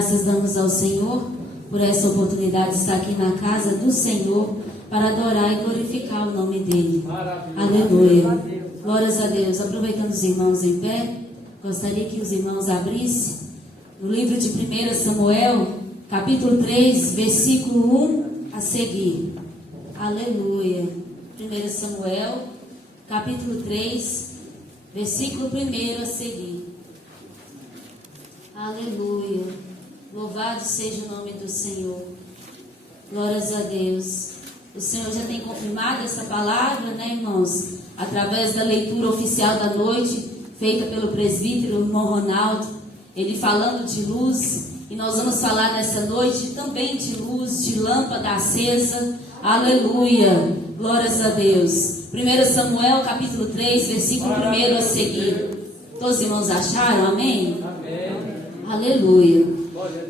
Graças damos ao Senhor por essa oportunidade de estar aqui na casa do Senhor para adorar e glorificar o nome dEle. Aleluia. Glórias a Deus. Aproveitando os irmãos em pé, gostaria que os irmãos abrissem no livro de 1 Samuel, capítulo 3, versículo 1 a seguir. Aleluia. 1 Samuel, capítulo 3, versículo 1 a seguir. Aleluia. Louvado seja o nome do Senhor. Glórias a Deus. O Senhor já tem confirmado essa palavra, né, irmãos? Através da leitura oficial da noite, feita pelo presbítero irmão Ronaldo, ele falando de luz. E nós vamos falar nessa noite também de luz, de lâmpada acesa. Aleluia. Glórias a Deus. 1 Samuel, capítulo 3, versículo 1 a seguir. Todos os irmãos acharam? Amém? Amém. Aleluia.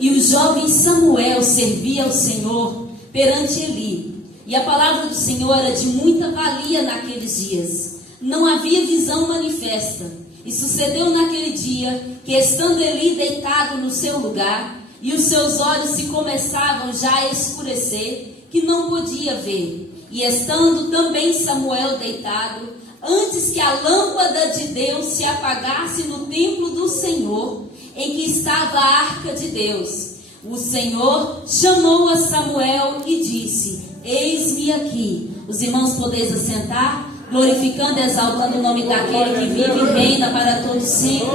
E o jovem Samuel servia ao Senhor perante Eli. E a palavra do Senhor era de muita valia naqueles dias. Não havia visão manifesta. E sucedeu naquele dia que, estando Eli deitado no seu lugar, e os seus olhos se começavam já a escurecer, que não podia ver. E estando também Samuel deitado, antes que a lâmpada de Deus se apagasse no templo do Senhor, em que estava a arca de Deus, o Senhor chamou a Samuel e disse: eis-me aqui. Os irmãos podeis assentar, glorificando e exaltando o nome daquele que vive e reina para todos sempre.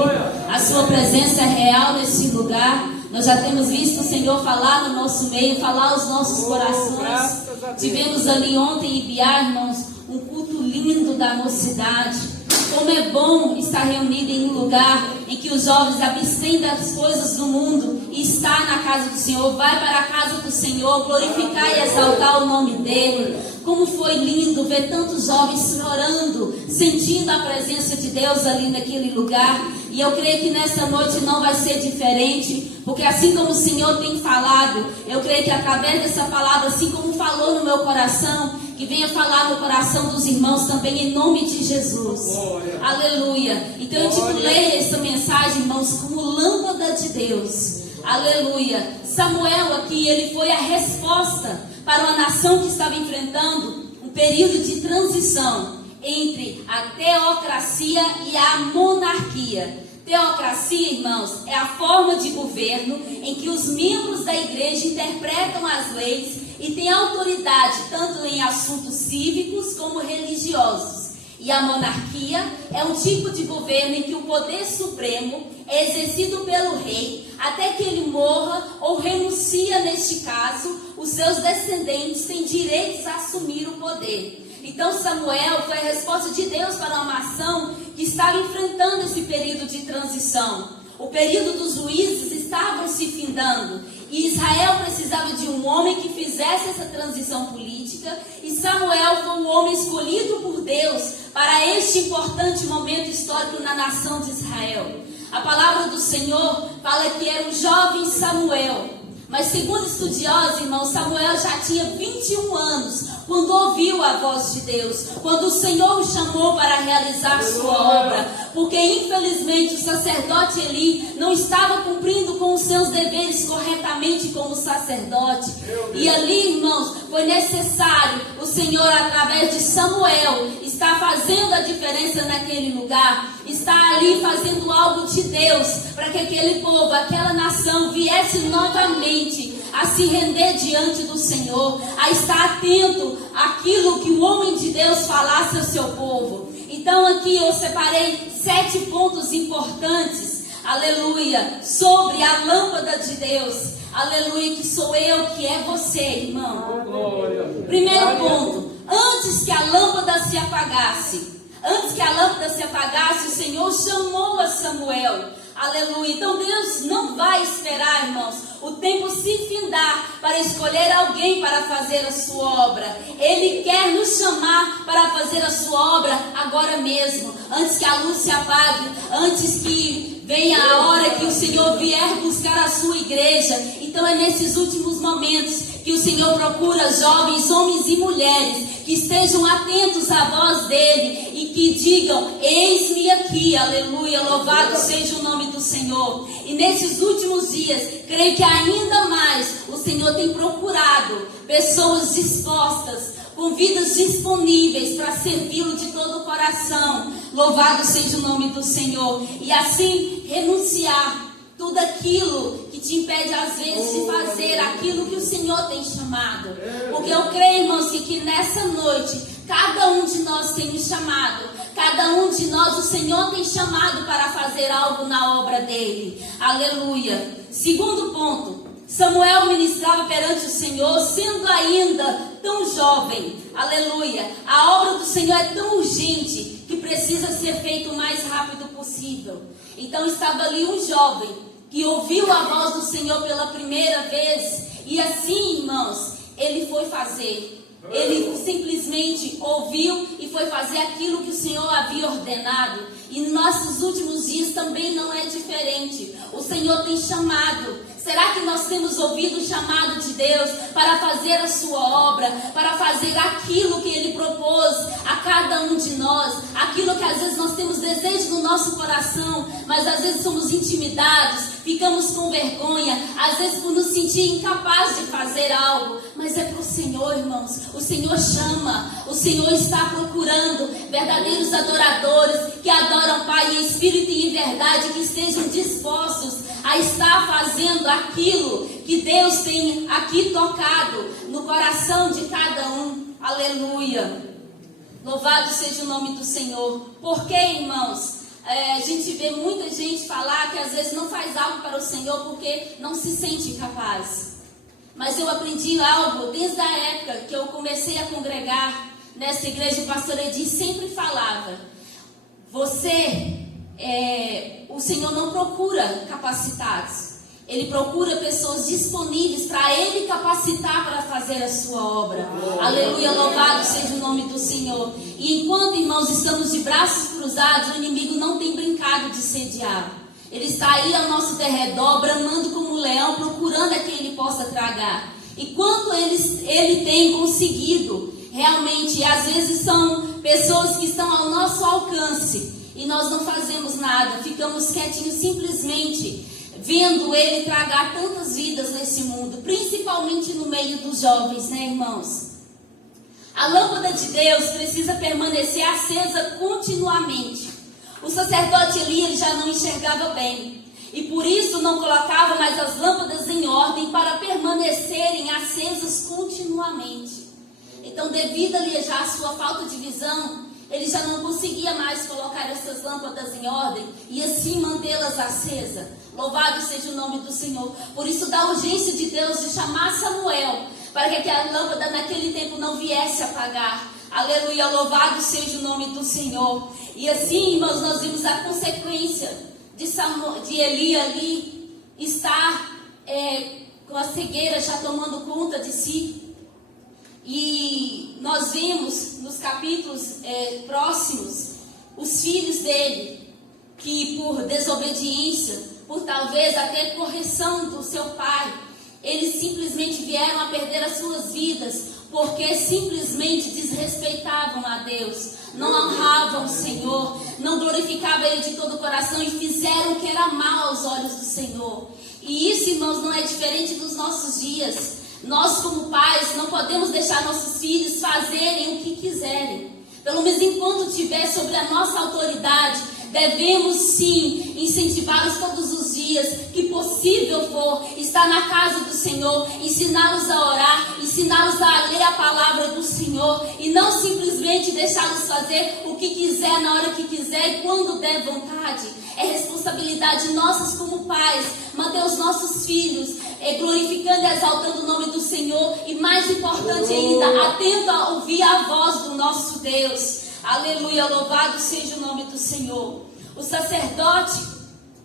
A sua presença é real nesse lugar. Nós já temos visto o Senhor falar no nosso meio, falar aos nossos corações. Tivemos ali ontem em Biá, irmãos, um culto lindo da mocidade. Como é bom estar reunido em um lugar em que os jovens abstêm das coisas do mundo e estar na casa do Senhor. Vai para a casa do Senhor, glorificar e exaltar o nome dEle. Como foi lindo ver tantos jovens chorando, sentindo a presença de Deus ali naquele lugar. E eu creio que nessa noite não vai ser diferente, porque assim como o Senhor tem falado, eu creio que através dessa palavra, assim como falou no meu coração, que venha falar no coração dos irmãos também, em nome de Jesus. Glória. Aleluia. Então eu titulei essa mensagem, irmãos, como lâmpada de Deus. Aleluia. Samuel aqui, ele foi a resposta para uma nação que estava enfrentando um período de transição entre a teocracia e a monarquia. Teocracia, irmãos, é a forma de governo em que os membros da igreja interpretam as leis e têm autoridade tanto em assuntos cívicos como religiosos. E a monarquia é um tipo de governo em que o poder supremo é exercido pelo rei até que ele morra ou renuncia. Neste caso, os seus descendentes têm direitos a assumir o poder. Então Samuel foi a resposta de Deus para uma nação que estava enfrentando esse período de transição. O período dos juízes estavam se findando e Israel precisava de um homem que fizesse essa transição política, e Samuel foi um homem escolhido por Deus para este importante momento histórico na nação de Israel. A palavra do Senhor fala que era um jovem Samuel, mas segundo estudiosos, irmãos, Samuel já tinha 21 anos quando ouviu a voz de Deus, quando o Senhor o chamou para realizar sua obra, porque infelizmente o sacerdote Eli não estava cumprindo com os seus deveres corretamente como sacerdote. E ali, irmãos, foi necessário o Senhor, através de Samuel, estar fazendo a diferença naquele lugar, estar ali fazendo algo de Deus, para que aquele povo, aquela nação viesse novamente a se render diante do Senhor, a estar atento àquilo que o homem de Deus falasse ao seu povo. Então aqui eu separei 7 pontos importantes, aleluia, sobre a lâmpada de Deus, aleluia, que sou eu, que é você, irmão. Primeiro ponto: antes que a lâmpada se apagasse, o Senhor chamou a Samuel. Aleluia. Então Deus não vai esperar, irmãos, o tempo se findar para escolher alguém para fazer a sua obra. Ele quer nos chamar para fazer a sua obra agora mesmo, antes que a luz se apague, antes que venha a hora que o Senhor vier buscar a sua igreja. Então é nesses últimos momentos que o Senhor procura jovens, homens e mulheres que estejam atentos à voz dele e que digam: eis-me aqui, aleluia, louvado seja o nome do Senhor. E nesses últimos dias, creio que ainda mais o Senhor tem procurado pessoas dispostas, com vidas disponíveis para servi-lo de todo o coração. Louvado seja o nome do Senhor. E assim renunciar tudo aquilo que te impede às vezes de fazer aquilo que o Senhor tem chamado. Porque eu creio, irmãos, que nessa noite cada um de nós tem um chamado. Cada um de nós o Senhor tem chamado para fazer algo na obra dele. Aleluia. Segundo ponto, Samuel ministrava perante o Senhor, sendo ainda tão jovem. Aleluia. A obra do Senhor é tão urgente que precisa ser feita o mais rápido possível. Então estava ali um jovem que ouviu a voz do Senhor pela primeira vez. E assim, irmãos, ele foi fazer. Ele simplesmente ouviu e foi fazer aquilo que o Senhor havia ordenado. E nos nossos últimos dias também não é diferente. O Senhor tem chamado. Será que nós temos ouvido o chamado de Deus para fazer a sua obra, para fazer aquilo que Ele propôs a cada um de nós? Aquilo que às vezes nós temos desejo no nosso coração, mas às vezes somos intimidados, ficamos com vergonha, às vezes por nos sentir incapazes de fazer algo. Mas é para o Senhor, irmãos. O Senhor chama, o Senhor está procurando verdadeiros adoradores que adoram Pai em espírito e em verdade, que estejam dispostos a estar fazendo aquilo que Deus tem aqui tocado no coração de cada um. Aleluia. Louvado seja o nome do Senhor. Porque, irmãos, a gente vê muita gente falar que às vezes não faz algo para o Senhor porque não se sente capaz. Mas eu aprendi algo desde a época que eu comecei a congregar nessa igreja. O pastor Edi sempre falava: o Senhor não procura capacitados. Ele procura pessoas disponíveis para Ele capacitar para fazer a sua obra. Aleluia, louvado seja o nome do Senhor. E enquanto, irmãos, estamos de braços cruzados, o inimigo não tem brincado de sediar. Ele está aí ao nosso derredor, bramando como um leão, procurando a quem ele possa tragar. E quanto ele tem conseguido, realmente, às vezes são pessoas que estão ao nosso alcance e nós não fazemos nada, ficamos quietinhos simplesmente vendo ele tragar tantas vidas nesse mundo, principalmente no meio dos jovens, né, irmãos? A lâmpada de Deus precisa permanecer acesa continuamente. O sacerdote Eli, ele já não enxergava bem, e por isso não colocava mais as lâmpadas em ordem para permanecerem acesas continuamente. Então, devido ali já à sua falta de visão, ele já não conseguia mais colocar essas lâmpadas em ordem e assim mantê-las acesas. Louvado seja o nome do Senhor. Por isso, da urgência de Deus de chamar Samuel, para que a lâmpada naquele tempo não viesse a apagar. Aleluia, louvado seja o nome do Senhor. E assim, irmãos, nós vimos a consequência de Eli ali estar com a cegueira já tomando conta de si. E nós vimos nos capítulos próximos os filhos dele, que por desobediência, por talvez até correção do seu pai, eles simplesmente vieram a perder as suas vidas, porque simplesmente desrespeitavam a Deus, não honravam o Senhor, não glorificavam Ele de todo o coração e fizeram o que era mal aos olhos do Senhor. E isso, irmãos, não é diferente dos nossos dias. Nós, como pais, não podemos deixar nossos filhos fazerem o que quiserem. Pelo menos enquanto tiver sobre a nossa autoridade, devemos sim incentivá-los todos os dias, que possível for, estar na casa do Senhor, ensiná-los a orar, ensiná-los a ler a palavra do Senhor e não simplesmente deixá-los fazer o que quiser, na hora que quiser e quando der vontade. É responsabilidade nossa como pais manter os nossos filhos glorificando e exaltando o nome do Senhor e, mais importante ainda, atento a ouvir a voz do nosso Deus. Aleluia, louvado seja o nome do Senhor. O sacerdote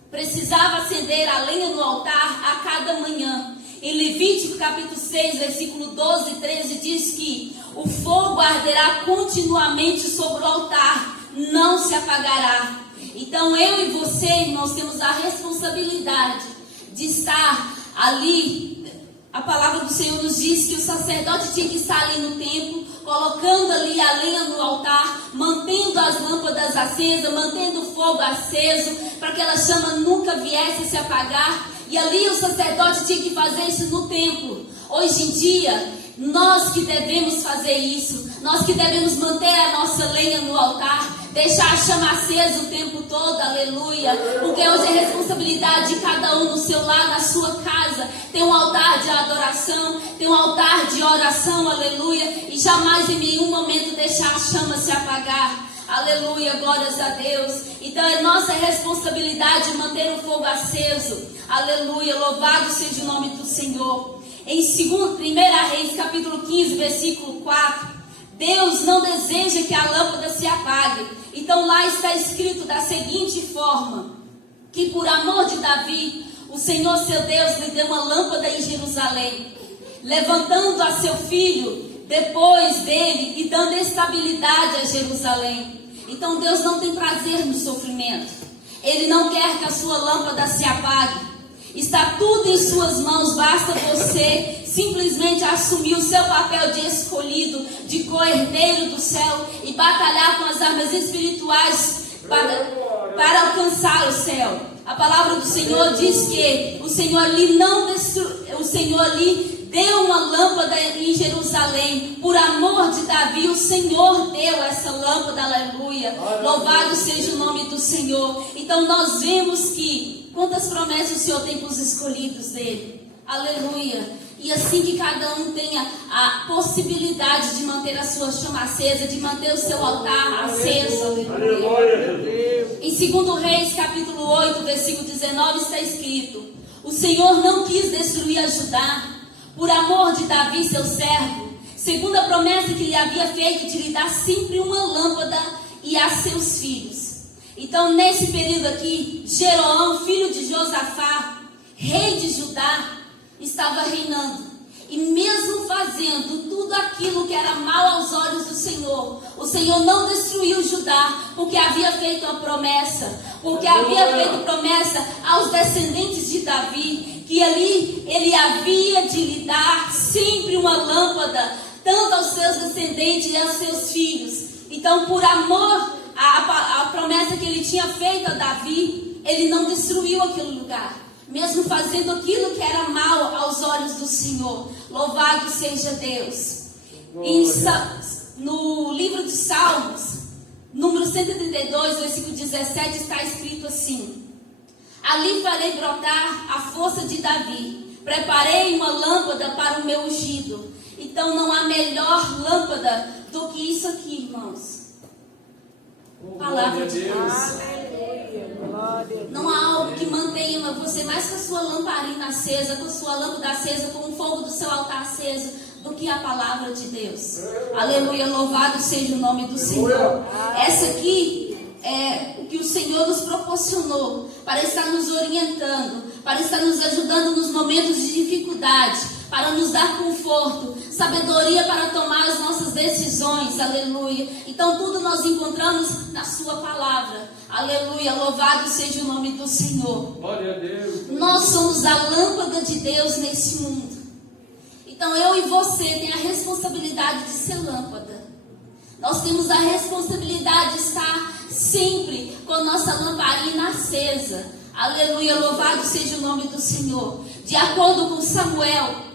precisava acender a lenha no altar a cada manhã. Em Levítico capítulo 6, versículo 12 e 13 diz que o fogo arderá continuamente sobre o altar, não se apagará. Então eu e você, irmãos, temos a responsabilidade de estar ali a palavra do Senhor nos diz que o sacerdote tinha que estar ali no templo, colocando ali a lenha no altar, mantendo as lâmpadas acesas, mantendo o fogo aceso, para que aquela chama nunca viesse a se apagar. E ali o sacerdote tinha que fazer isso no templo. Hoje em dia, nós que devemos fazer isso, nós que devemos manter a nossa lenha no altar, deixar a chama acesa o tempo todo, aleluia, porque hoje é responsabilidade de cada um no seu lar, na sua casa, tem um altar de adoração, tem um altar de oração, aleluia, e jamais em nenhum momento deixar a chama se apagar, aleluia, glórias a Deus. Então é nossa responsabilidade manter o fogo aceso, aleluia, louvado seja o nome do Senhor. Em 1 Reis, capítulo 15, versículo 4, Deus não deseja que a lâmpada se apague. Então lá está escrito da seguinte forma, que por amor de Davi, o Senhor seu Deus lhe deu uma lâmpada em Jerusalém, levantando a seu filho depois dele e dando estabilidade a Jerusalém. Então Deus não tem prazer no sofrimento. Ele não quer que a sua lâmpada se apague. Está tudo em suas mãos, basta você simplesmente assumir o seu papel de escolhido, de cordeiro do céu e batalhar com as armas espirituais para alcançar o céu. A palavra do Senhor diz que o Senhor lhe deu uma lâmpada em Jerusalém. Por amor de Davi, o Senhor deu essa lâmpada, aleluia. Louvado seja o nome do Senhor. Então nós vemos que quantas promessas o Senhor tem para os escolhidos dele, aleluia. E assim que cada um tenha a possibilidade de manter a sua chama acesa, de manter o seu altar aceso, aleluia. Em 2 Reis, capítulo 8, versículo 19, está escrito: o Senhor não quis destruir a Judá, por amor de Davi, seu servo, segundo a promessa que lhe havia feito de lhe dar sempre uma lâmpada e a seus filhos. Então, nesse período aqui, Jeroão, filho de Josafá, rei de Judá, estava reinando. E mesmo fazendo tudo aquilo que era mal aos olhos do Senhor, o Senhor não destruiu Judá, porque havia feito a promessa. Porque havia feito promessa aos descendentes de Davi, que ali ele havia de lhe dar sempre uma lâmpada, tanto aos seus descendentes e aos seus filhos. Então, por amor a promessa que ele tinha feito a Davi, ele não destruiu aquele lugar, mesmo fazendo aquilo que era mal aos olhos do Senhor. Louvado seja Deus. No livro de Salmos, número 132, versículo 17, está escrito assim: ali farei brotar a força de Davi, preparei uma lâmpada para o meu ungido. Então não há melhor lâmpada do que isso aqui, irmãos. Palavra de Deus. Não há algo que mantenha você mais com a sua lamparina acesa, com a sua lâmpada acesa, com o fogo do seu altar aceso, do que a palavra de Deus. Aleluia, louvado seja o nome do Senhor. Essa aqui é o que o Senhor nos proporcionou para estar nos orientando, para estar nos ajudando nos momentos de dificuldade, para nos dar conforto, sabedoria para tomar as nossas decisões, aleluia. Então tudo nós encontramos na sua palavra, aleluia, louvado seja o nome do Senhor. Glória a Deus. Nós somos a lâmpada de Deus nesse mundo. Então eu e você tem a responsabilidade de ser lâmpada. Nós temos a responsabilidade de estar sempre com a nossa lamparina acesa, aleluia, louvado seja o nome do Senhor. De acordo com Samuel,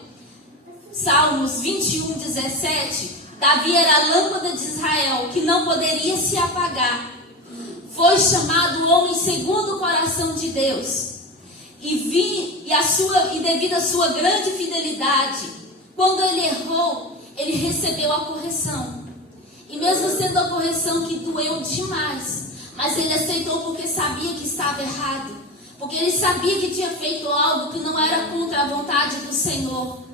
Salmos 21, 17, Davi era a lâmpada de Israel, que não poderia se apagar. Foi chamado o homem segundo o coração de Deus. E devido à sua grande fidelidade, quando ele errou, ele recebeu a correção. E mesmo sendo a correção que doeu demais, mas ele aceitou porque sabia que estava errado. Porque ele sabia que tinha feito algo que não era contra a vontade do Senhor.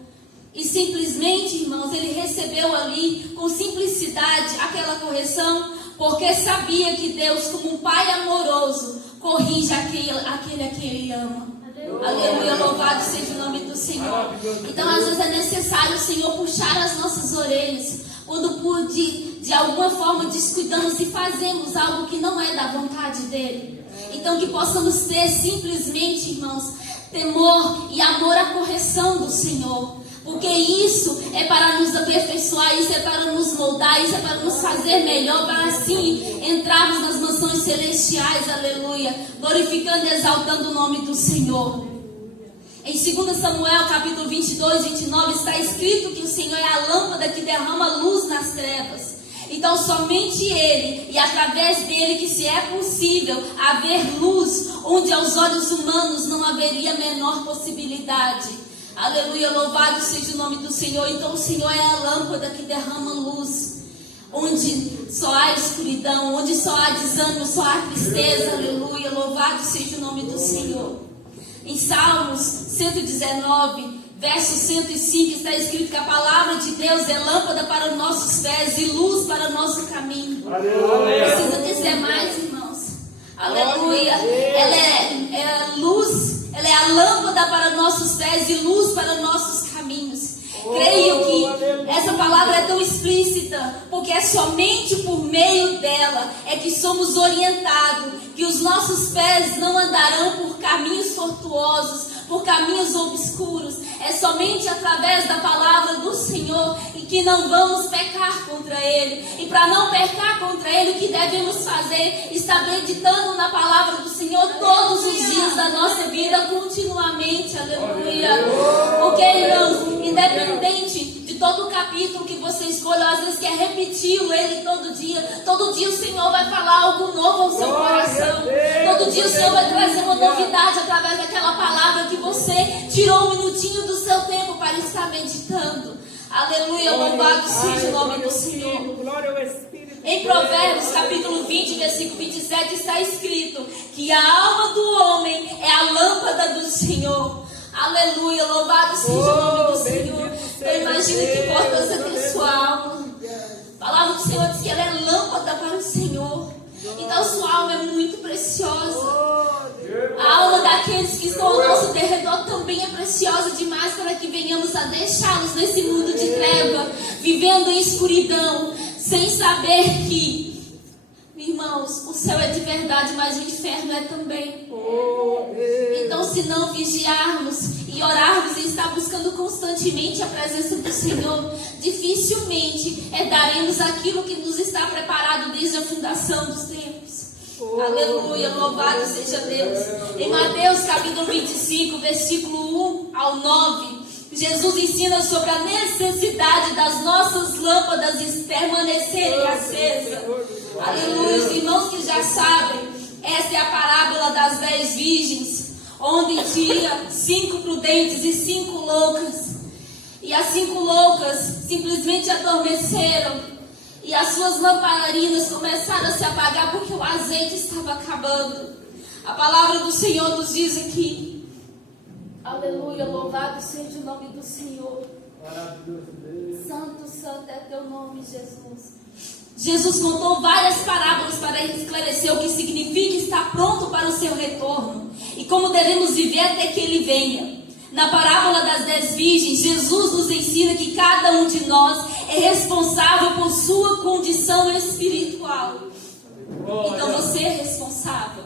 E simplesmente, irmãos, ele recebeu ali com simplicidade aquela correção, porque sabia que Deus, como um pai amoroso, corrige aquele a quem ele ama. Aleluia, louvado seja o nome do Senhor. Então às vezes é necessário o Senhor puxar as nossas orelhas, quando de alguma forma descuidamos e fazemos algo que não é da vontade dele. Então que possamos ter simplesmente, irmãos, temor e amor à correção do Senhor. Porque isso é para nos aperfeiçoar, isso é para nos moldar, isso é para nos fazer melhor, para assim entrarmos nas mansões celestiais, aleluia, glorificando e exaltando o nome do Senhor. Em 2 Samuel, capítulo 22, 29, está escrito que o Senhor é a lâmpada que derrama luz nas trevas. Então somente Ele, e através dele que se é possível haver luz, onde aos olhos humanos não haveria menor possibilidade. Aleluia, louvado seja o nome do Senhor. Então o Senhor é a lâmpada que derrama luz, onde só há escuridão, onde só há desânimo, só há tristeza. Aleluia, louvado seja o nome do Senhor. Em Salmos 119, verso 105, está escrito que a palavra de Deus é lâmpada para os nossos pés e luz para o nosso caminho. Aleluia. Precisa dizer mais, irmãos. Aleluia. Ela é luz, ela é a lâmpada para nossos pés e luz para nossos caminhos. Creio que essa palavra é tão explícita, porque é somente por meio dela é que somos orientados, que os nossos pés não andarão por caminhos tortuosos, por caminhos obscuros. É somente através da palavra do Senhor e que não vamos pecar contra Ele. E para não pecar contra Ele, o que devemos fazer? Estar meditando na palavra do Senhor todos os dias da nossa vida, continuamente. Aleluia. Porque, irmãos, independente de todo o capítulo que você escolha, às vezes quer repeti-lo ele todo dia o Senhor vai falar algo novo ao seu coração. Todo dia o Senhor vai trazer uma novidade através daquela palavra que você tirou um minutinho do seu tempo para estar meditando. Aleluia, louvado seja o nome do Senhor. Em Provérbios, capítulo 20, versículo 27, está escrito que a alma do homem é a lâmpada do Senhor. Aleluia, louvado seja o nome do Senhor. Então imagine que importância tem sua alma. A palavra do Senhor diz que ela é lâmpada para o Senhor. Então sua alma é muito preciosa. A alma daqueles que estão ao nosso derredor também é preciosa demais para que venhamos a deixá-los nesse mundo de treva, vivendo em escuridão, sem saber que, irmãos, o céu é de verdade, mas o inferno é também. Então, se não vigiarmos e orarmos e estar buscando constantemente a presença do Senhor, dificilmente daremos aquilo que nos está preparado desde a fundação dos tempos. Aleluia, louvado seja Deus. Em Mateus capítulo 25, versículo 1 ao 9, Jesus ensina sobre a necessidade das nossas lâmpadas permanecerem acesas. Aleluia, os irmãos que já sabem, essa é a parábola das 10 virgens, onde tinha 5 prudentes e 5 loucas. E as 5 loucas simplesmente adormeceram. E as suas lamparinas começaram a se apagar porque o azeite estava acabando. A palavra do Senhor nos diz aqui. Aleluia, louvado seja o nome do Senhor. Santo, santo é teu nome, Jesus. Jesus contou várias parábolas para esclarecer o que significa estar pronto para o seu retorno e como devemos viver até que ele venha. Na parábola das 10 virgens, Jesus nos ensina que cada um de nós é responsável por sua condição espiritual. Então você é responsável.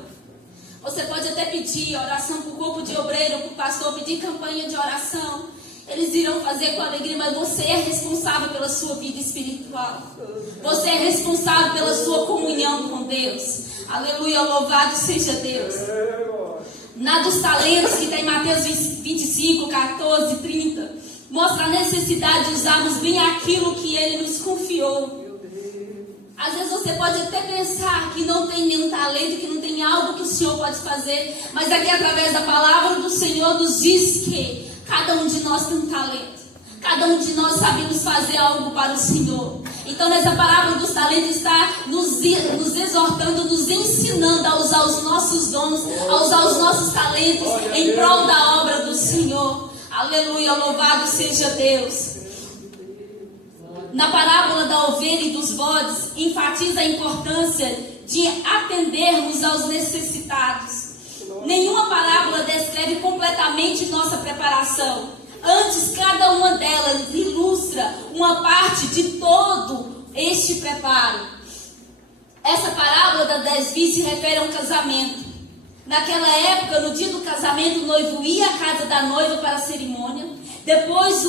Você pode até pedir oração para o corpo de obreiro, para o pastor, pedir campanha de oração. Eles irão fazer com alegria, mas você é responsável pela sua vida espiritual. Você é responsável pela sua comunhão com Deus. Aleluia, louvado seja Deus. Na dos talentos, que está em Mateus 25, 14, 30, mostra a necessidade de usarmos bem aquilo que Ele nos confiou. Às vezes você pode até pensar que não tem nenhum talento, que não tem algo que o Senhor pode fazer, mas aqui através da palavra do Senhor nos diz que cada um de nós tem um talento. Cada um de nós sabemos fazer algo para o Senhor. Então nessa parábola dos talentos está nos exortando, nos ensinando a usar os nossos dons, a usar os nossos talentos em prol da obra do Senhor. Aleluia, louvado seja Deus. Na parábola da ovelha e dos bodes, enfatiza a importância de atendermos aos necessitados. Nenhuma parábola descreve completamente nossa preparação. Antes, cada uma delas ilustra uma parte de todo este preparo. Essa parábola das 10 virgens se refere a um casamento. Naquela época, no dia do casamento, o noivo ia à casa da noiva para a cerimônia. Depois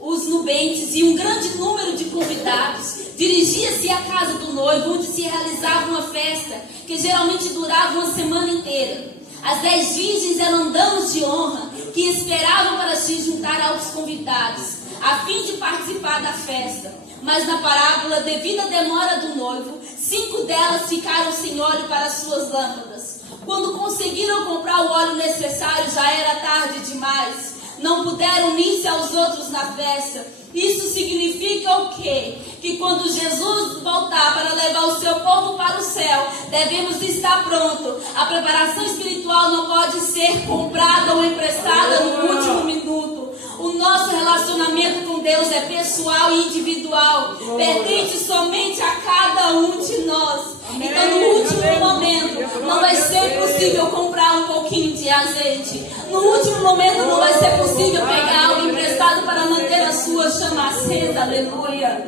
os nubentes e um grande número de convidados dirigia-se à casa do noivo, onde se realizava uma festa que geralmente durava uma semana inteira. As 10 virgens eram damas de honra que esperavam para se juntar aos convidados, a fim de participar da festa. Mas na parábola, devido à demora do noivo, 5 delas ficaram sem óleo para suas lâmpadas. Quando conseguiram comprar o óleo necessário, já era tarde demais. Não puderam unir-se aos outros na festa. Isso significa o quê? Que quando Jesus voltar para levar o seu povo para o céu, devemos estar prontos. A preparação espiritual não pode ser comprada ou emprestada no último minuto. O nosso relacionamento com Deus é pessoal e individual. Pertence somente a cada um de nós. Então, no último momento, não vai ser possível comprar um pouquinho de azeite. No último momento, não vai ser possível pegar algo emprestado para manter a sua chama acesa. Aleluia.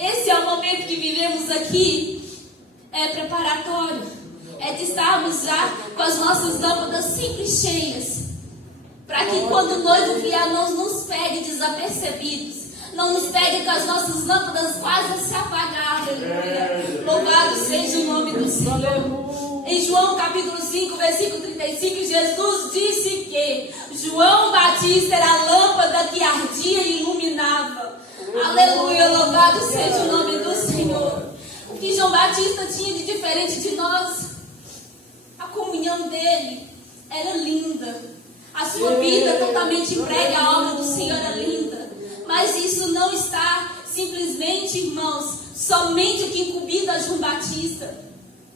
Esse é o momento que vivemos aqui. É preparatório. É de estarmos já com as nossas lâmpadas sempre cheias. Para que quando o noivo vier, não nos pegue desapercebidos. Não nos pegue com as nossas lâmpadas quase a se apagar. Aleluia. Louvado seja o nome do Senhor. Em João capítulo 5, versículo 35, Jesus disse que João Batista era a lâmpada que ardia e iluminava. Aleluia, louvado seja o nome do Senhor. O que João Batista tinha de diferente de nós? A comunhão dele era linda. A sua vida totalmente entregue à obra do Senhor era linda. Mas isso não está simplesmente, irmãos, somente o que incumbia a João Batista.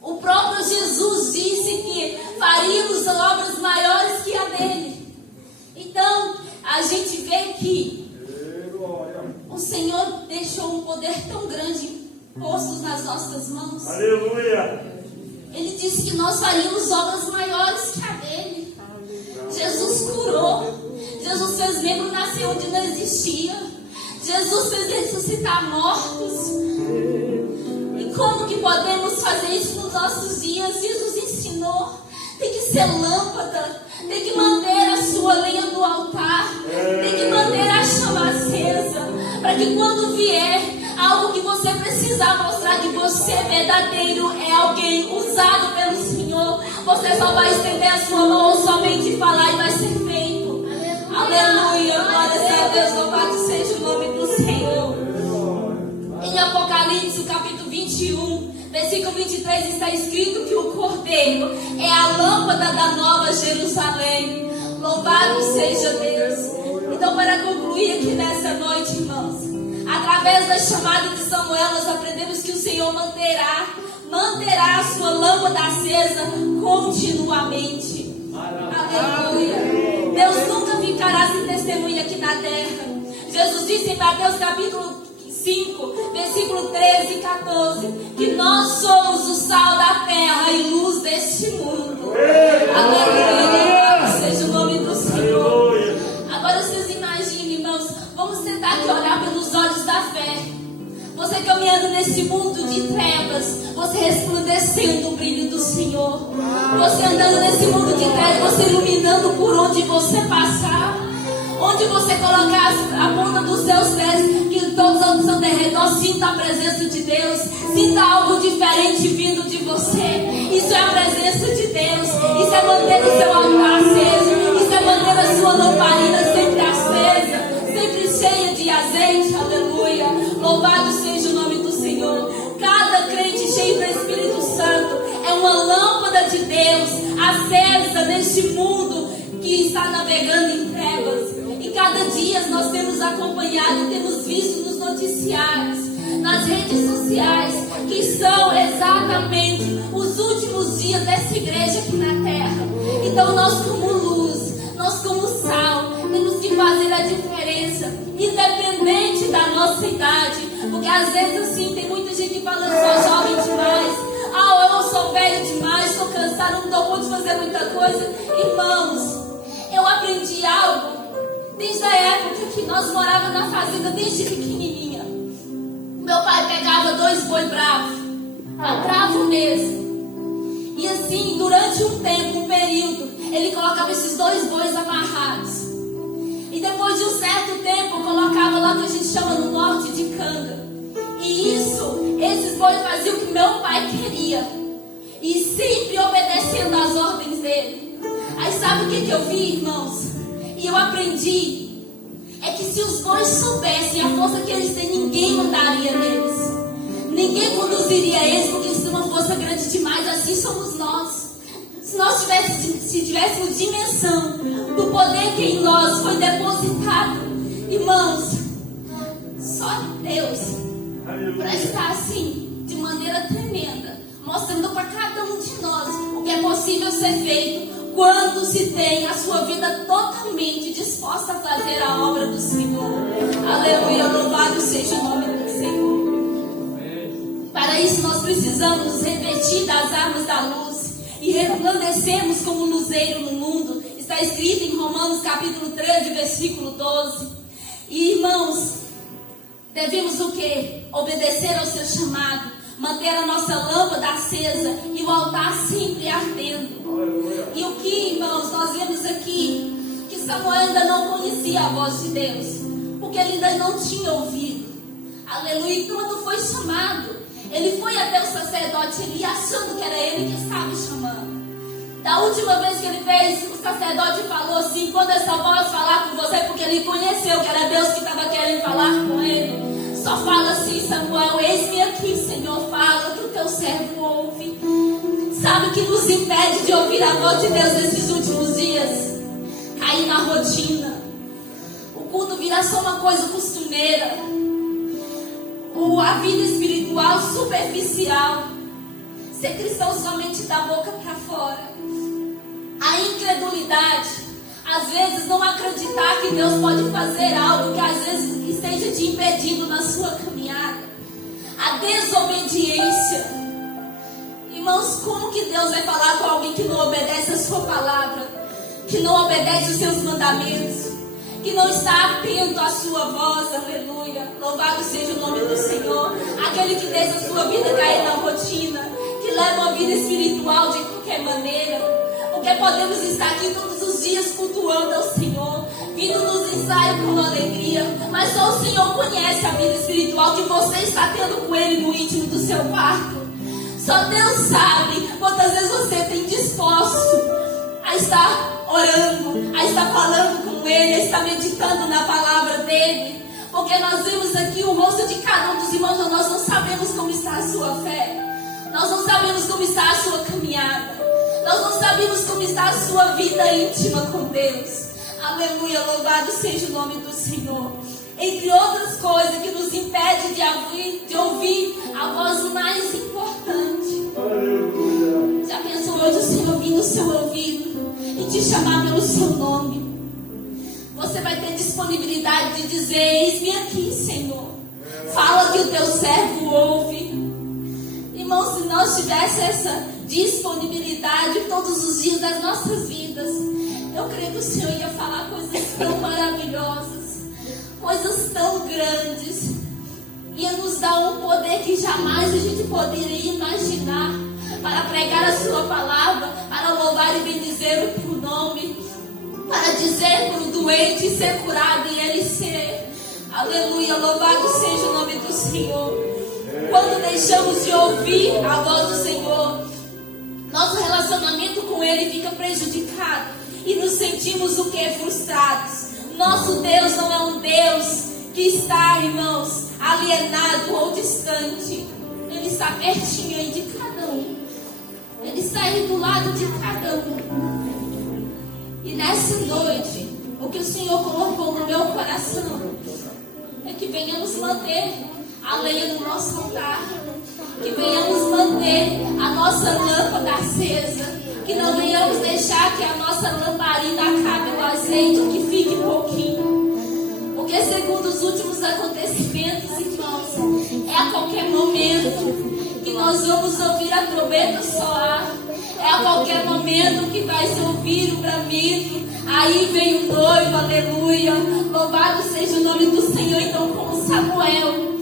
O próprio Jesus disse que faríamos obras maiores que a dele. Então, a gente vê que o Senhor deixou um poder tão grande postos nas nossas mãos. Aleluia! Ele disse que nós faríamos obras maiores que a dele. Jesus curou. Jesus fez membro nascer onde não existia. Jesus fez ressuscitar mortos. E como que podemos fazer isso nos nossos dias? Jesus ensinou. Tem que ser lâmpada. Tem que manter a sua lenha no altar. Tem que manter a chama acesa. Para que quando vier algo que você precisa mostrar que você é verdadeiro, é alguém usado pelo Senhor, você só vai estender a sua mão ou somente falar e vai ser feito. Aleluia, glória a Deus, louvado seja o nome do Senhor. Em Apocalipse, capítulo 21, versículo 23, está escrito que o Cordeiro é a lâmpada da nova Jerusalém. Louvado seja Deus. Então, para concluir aqui nessa noite, irmãos, através da chamada de Samuel, nós aprendemos que o Senhor manterá a sua lâmpada acesa continuamente. Aleluia. Deus nunca ficará sem testemunha aqui na terra. Jesus disse em Mateus capítulo 5, versículo 13 e 14, que nós somos o sal da terra e luz deste mundo. Aleluia. Seja o nome do Senhor. Agora vocês imaginem, irmãos, vamos tentar aqui olhar pelos olhos da fé. Você caminhando nesse mundo de trevas, você resplandecendo o brilho do Senhor. Você andando nesse mundo de trevas, você iluminando por onde você passar. Onde você colocar a ponta dos seus pés, que todos ao seu derredor sinta a presença de Deus, sinta algo diferente vindo de você. Isso é a presença de Deus. Isso é manter o seu altar aceso. Isso é manter a sua lamparina sempre acesa, sempre cheia de azeite. Aleluia. Louvado seja o nome do Senhor. Cada crente cheio do Espírito Santo é uma lâmpada de Deus acesa neste mundo que está navegando em trevas. E cada dia nós temos acompanhado e temos visto nos noticiários, nas redes sociais, que são exatamente os últimos dias dessa igreja aqui na terra. Então nós como luz, nós como sal, temos que fazer a diferença, independente da nossa idade. Porque às vezes assim, tem muita gente que fala, eu sou jovem demais, eu sou velho demais, estou cansado, não dou conta de fazer muita coisa. Irmãos, eu aprendi algo desde a época que nós morávamos na fazenda, desde pequenininha. Meu pai pegava 2 boi bravos, bravo mesmo. E assim, durante um tempo, um período, ele colocava esses 2 bois amarrados. E depois de um certo tempo, colocava lá o que a gente chama no norte de canga. E esses bois faziam o que meu pai queria. E sempre obedecendo às ordens dele. Aí sabe o que eu vi, irmãos? E eu aprendi. É que se os bois soubessem a força que eles têm, ninguém mandaria neles. Ninguém conduziria eles, porque eles têm uma força grande demais. Assim somos nós. Se nós tivéssemos dimensão do poder que em nós foi depositado, irmãos, só Deus, para estar assim, de maneira tremenda, mostrando para cada um de nós o que é possível ser feito quando se tem a sua vida totalmente disposta a fazer a obra do Senhor. Aleluia, louvado seja o nome do Senhor. Para isso nós precisamos nos revestir das armas da luz e resplandecermos como luzeiro no mundo. Está escrito em Romanos capítulo 13, versículo 12. E irmãos, devemos o quê? Obedecer ao seu chamado, manter a nossa lâmpada acesa e o altar sempre ardendo. E o que, irmãos, nós vemos aqui, que Samuel ainda não conhecia a voz de Deus, porque ele ainda não tinha ouvido. Aleluia. E quando foi chamado, ele foi até o sacerdote Eli, achando que era ele que estava chamando. Da última vez que ele fez, o sacerdote falou assim: quando essa voz falar com você, porque ele conheceu que era Deus que estava querendo falar com ele, só fala assim: Samuel, eis-me aqui, Senhor, fala que o teu servo ouve. Sabe o que nos impede de ouvir a voz de Deus nesses últimos dias? Cair na rotina. O culto virá só uma coisa costumeira. A vida espiritual superficial. Ser cristão somente da boca para fora. A incredulidade. Às vezes não acreditar que Deus pode fazer algo que às vezes esteja te impedindo na sua caminhada. A desobediência. Irmãos, como que Deus vai falar com alguém que não obedece a sua palavra? Que não obedece os seus mandamentos? Que não está atento à sua voz? Aleluia. Louvado seja o nome do Senhor. Aquele que deixa a sua vida cair na rotina. Que leva uma vida espiritual de qualquer maneira. Porque podemos estar aqui todos os dias cultuando ao Senhor, vindo nos ensaios com alegria, mas só o Senhor conhece a vida espiritual que você está tendo com Ele no íntimo do seu quarto. Só Deus sabe quantas vezes você tem disposto a estar orando, a estar falando com Ele, a estar meditando na palavra dEle. Porque nós vemos aqui o rosto de cada um dos irmãos, mas nós não sabemos como está a sua fé. Nós não sabemos como está a sua caminhada. Nós não sabemos como está a sua vida íntima com Deus. Aleluia, louvado seja o nome do Senhor. Entre outras coisas que nos impede de ouvir a voz mais importante. Aleluia. Já pensou hoje o Senhor vir no seu ouvido e te chamar pelo seu nome? Você vai ter disponibilidade de dizer: eis-me aqui, Senhor. Fala que o teu servo ouve. Irmão, se nós tivéssemos essa disponibilidade todos os dias das nossas vidas, eu creio que o Senhor ia falar coisas tão maravilhosas, coisas tão grandes, ia nos dar um poder que jamais a gente poderia imaginar, para pregar a sua palavra, para louvar e bendizer o teu nome, para dizer para o doente ser curado e ele ser. Aleluia, louvado seja o nome do Senhor. Quando deixamos de ouvir a voz do Senhor, nosso relacionamento com Ele fica prejudicado e nos sentimos o que? Frustrados. Nosso Deus não é um Deus que está, irmãos, alienado ou distante. Ele está pertinho aí de cada um. Ele está aí do lado de cada um. E nessa noite, o que o Senhor colocou no meu coração é que venhamos manter a lenha no nosso altar, que venhamos manter a nossa lâmpada acesa, que não venhamos deixar que a nossa lamparina acabe o azeite, que fique pouquinho, porque segundo os últimos acontecimentos, irmãos, é a qualquer momento que nós vamos ouvir a trombeta soar, é a qualquer momento que vai se ouvir o bramido, aí vem o noivo, aleluia, louvado seja o nome do Senhor. Então, como Samuel,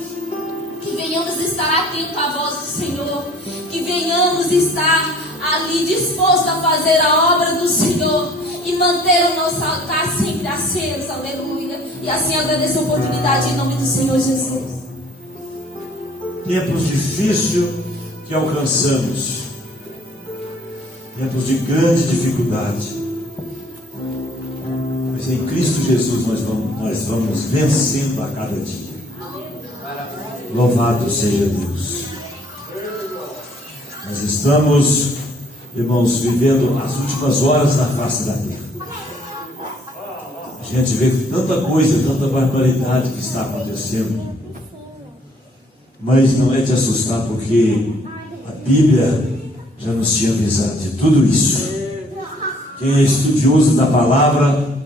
que venhamos estar atentos à voz do Senhor, que venhamos estar ali disposto a fazer a obra do Senhor e manter o nosso altar sempre aceso, aleluia. E assim agradeço a oportunidade em nome do Senhor Jesus. Tempos difíceis que alcançamos, tempos de grande dificuldade, mas em Cristo Jesus nós vamos vencendo a cada dia. Louvado seja Deus. Nós estamos, irmãos, vivendo as últimas horas na face da terra. A gente vê tanta coisa, tanta barbaridade que está acontecendo, mas não é de assustar, porque a Bíblia já nos tinha avisado de tudo isso. Quem é estudioso da palavra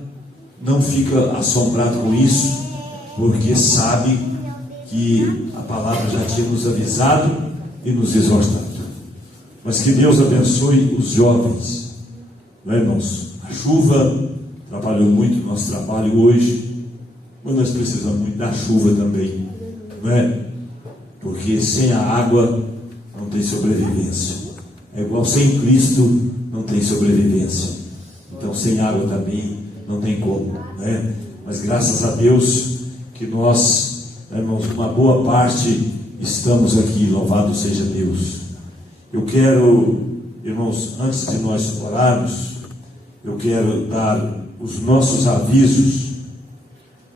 não fica assombrado com isso, porque sabe que a palavra já tinha nos avisado e nos exortado. Mas que Deus abençoe os jovens, não é, irmãos? A chuva atrapalhou muito o nosso trabalho hoje, mas nós precisamos muito da chuva também, não é? Porque sem a água não tem sobrevivência. É igual sem Cristo não tem sobrevivência. Então sem água também não tem como, né? Mas graças a Deus que nós, irmãos, uma boa parte estamos aqui. Louvado seja Deus. Eu quero, irmãos, antes de nós orarmos, eu quero dar os nossos avisos